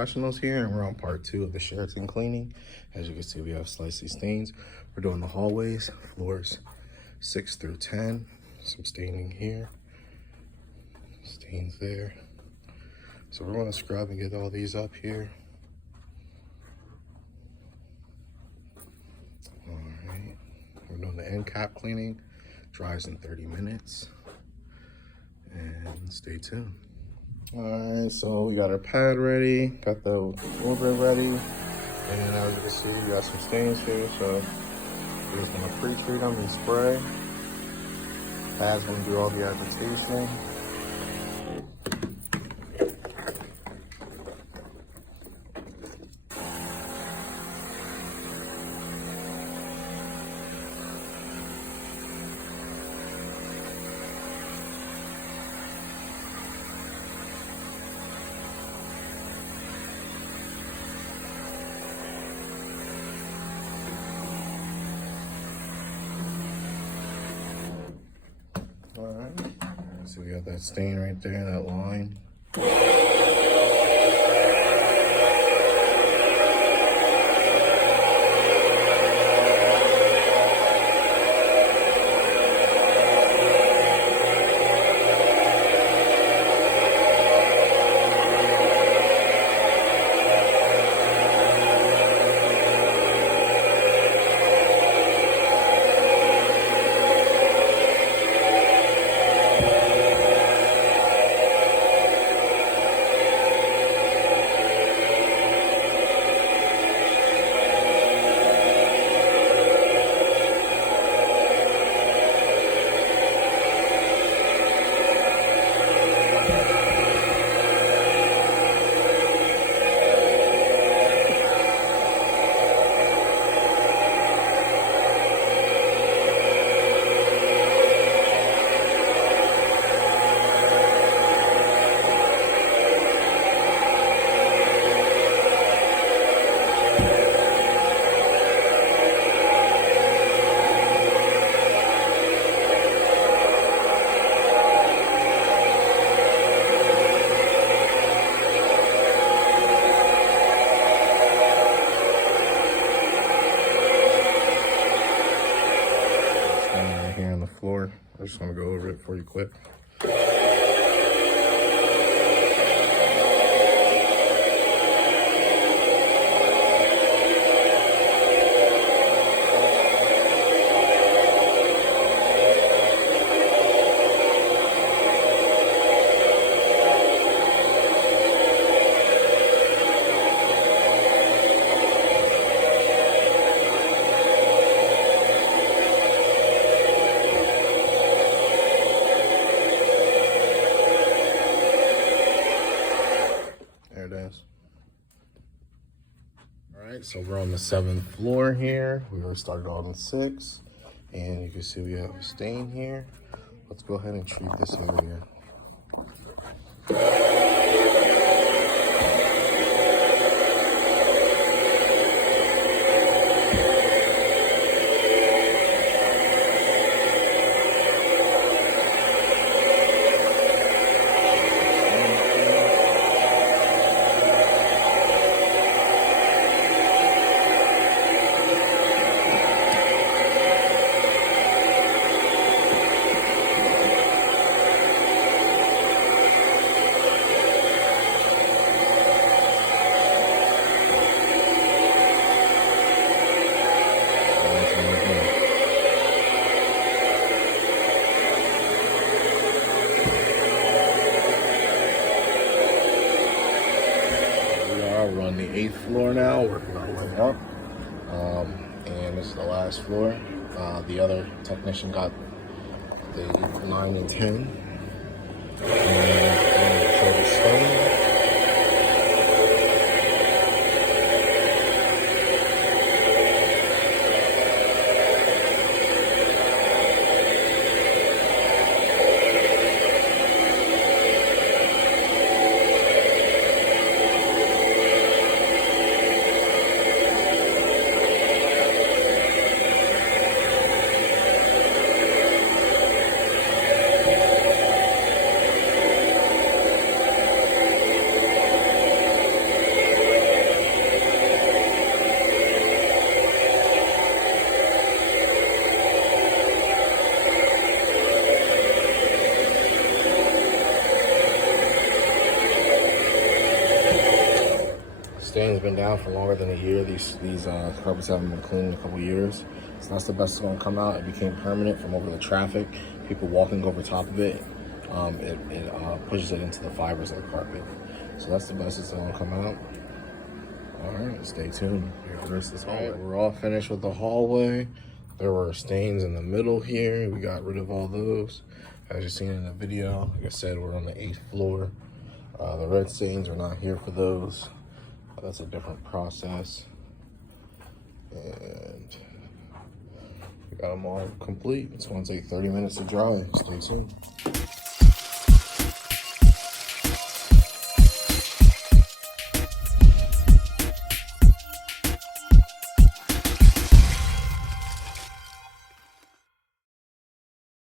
professionals here, and we're on part 2 of the Sheraton cleaning. As you can see, we have slicey stains. We're doing the hallways, floors 6 through 10. Some staining here, stains there. So we're gonna scrub and get all these up here. All right, we're doing the end cap cleaning. Dries in 30 minutes. And stay tuned. All right, so we got our pad ready, got the orbit ready, and as you can see, we got some stains here, so we're just gonna pre-treat them and spray. Pad's gonna do all the agitation. All right, so we got that stain right there, that line. Here on the floor. I just want to go over it for you quick. There it is. All right, so we're on the 7th floor here. We already started on the 6th, and you can see we have a stain here. Let's go ahead and treat this area. We're on the 8th floor now, working our way up. And this is the last floor. The other technician got the 9 and 10. And I'm gonna show the stain. stain's been down for longer than a year. These carpets haven't been cleaned in a couple years. So that's the best it's gonna come out. It became permanent from over the traffic, people walking over top of it. It pushes it into the fibers of the carpet. So that's the best it's gonna come out. All right, stay tuned. Here's this hallway. We're all finished with the hallway. There were stains in the middle here. We got rid of all those. As you've seen in the video, like I said, we're on the 8th floor. The red stains are not here for those. That's a different process. And we got them all complete. It's gonna take 30 minutes to dry. Stay tuned.